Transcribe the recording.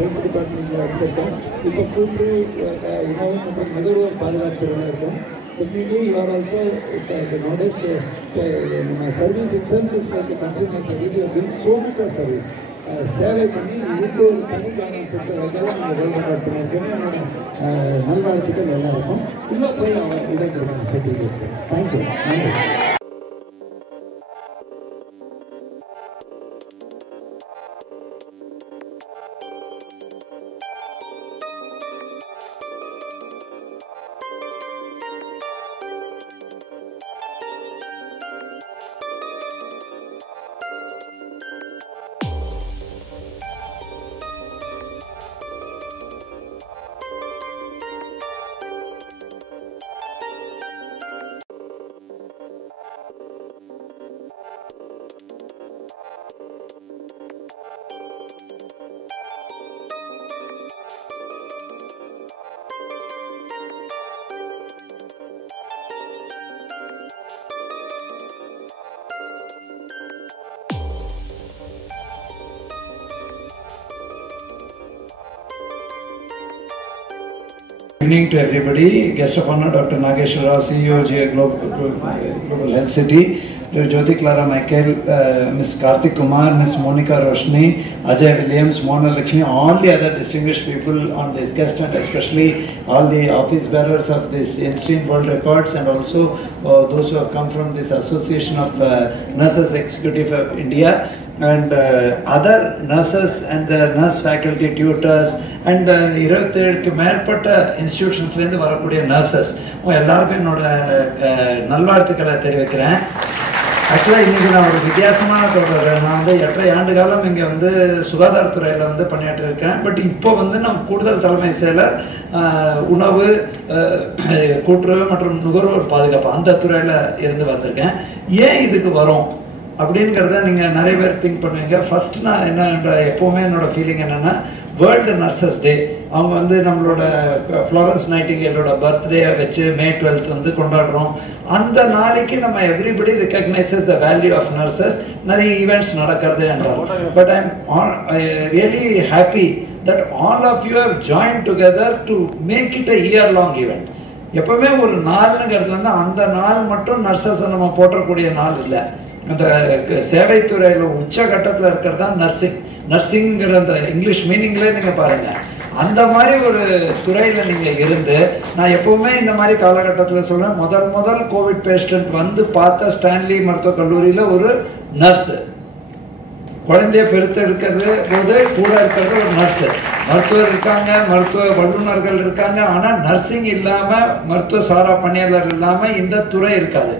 Health டிபார்ட்மெண்ட்டில் இருந்திருக்கோம். இப்போ கூட்டு உணவு மற்றும் நுகர்வோர் பாதுகாப்புத்துறையில் இருக்கோம். Definitely, you are also nowadays service itself is like a consumer service. You are doing so much of service. சேவை பண்ணி இதுக்கு ஒரு தனி கவனம் செலுத்துவதற்காக நீங்கள் கவனம் நல்வாழ்த்துக்கள் எல்லாருக்கும். இன்னும் போய் அவங்க இதை கொடுக்கணும் சர்டிஃபிகேட்ஸ். தேங்க்யூ. நன்றி. Good evening to everybody. Guest of honor Dr. Nageshwar Rao, CEO Global Health City, Jyoti Clara Michael, Ms. Karthik Kumar, Ms. Monica Roshni, Ajay Williams, Mona Lakshmi, all the other distinguished people on this guest and especially all the office bearers of this Einstein World Records and also those who have come from this Association of Nurses Executive of India. And other nurses and the nurse faculty tutors and 27 மேற்பட்ட இன்ஸ்டிடியூஷன்ஸ்லேருந்து வரக்கூடிய nurses எல்லாருக்கும் என்னோட நல்வாழ்த்துக்களை தெரிவிக்கிறேன். ஆக்சுவலாக இன்றைக்கி நான் ஒரு வித்தியாசமான தொடர்பு. நான் 8.5 ஆண்டு காலம் இங்கே சுகாதாரத்துறையில் பணியாற்றிருக்கேன். பட் இப்போ நான் கூடுதல் தலைமை செயலர் உணவு கூட்டுறவு மற்றும் நுகர்வோர் பாதுகாப்பு அந்த துறையில் இருந்து வந்திருக்கேன். ஏன் இதுக்கு வரோம் அப்படிங்கிறத நீங்கள் நிறைய பேர் திங்க் பண்ணுவீங்க. ஃபர்ஸ்ட் நான் எப்போவுமே என்னோட ஃபீலிங் என்னென்னா, வேர்ல்டு நர்சஸ் டே அவங்க நம்மளோட ஃப்ளாரன்ஸ் நைட்டிங்கேலோட பர்த்டே வச்சு May 12th கொண்டாடுறோம். அந்த நாளைக்கு நம்ம everybody recognises the value of nurses. நிறைய ஈவெண்ட்ஸ் நடக்கிறது என்றால். But I am really happy that all of you have joined together to make it a year-long event. எப்பவுமே ஒரு நாளுங்கிறது அந்த நாள் மட்டும் நர்சஸை நம்ம போற்றக்கூடிய நாள் இல்லை. அந்த சேவைத்துறையில் உச்சகட்டத்தில் இருக்கிறது தான் நர்சிங்கிற அந்த இங்கிலீஷ் மீனிங்லேயே நீங்கள் பாருங்கள். அந்த மாதிரி ஒரு துறையில் நீங்கள் இருந்து, நான் எப்போவுமே இந்த மாதிரி காலகட்டத்தில் சொல்கிறேன், முதல் கோவிட் பேஷண்ட் பார்த்த ஸ்டான்லி மருத்துவக் கல்லூரியில் ஒரு நர்ஸு குழந்தைய பெருத்தெடுக்கிறது போது கூட இருக்கிறது ஒரு நர்ஸு. மருத்துவர் இருக்காங்க, மருத்துவ வல்லுநர்கள் இருக்காங்க. ஆனால் நர்சிங் இல்லாமல், மருத்துவ சாரா பணியாளர் இல்லாமல் இந்த துறை இருக்காது.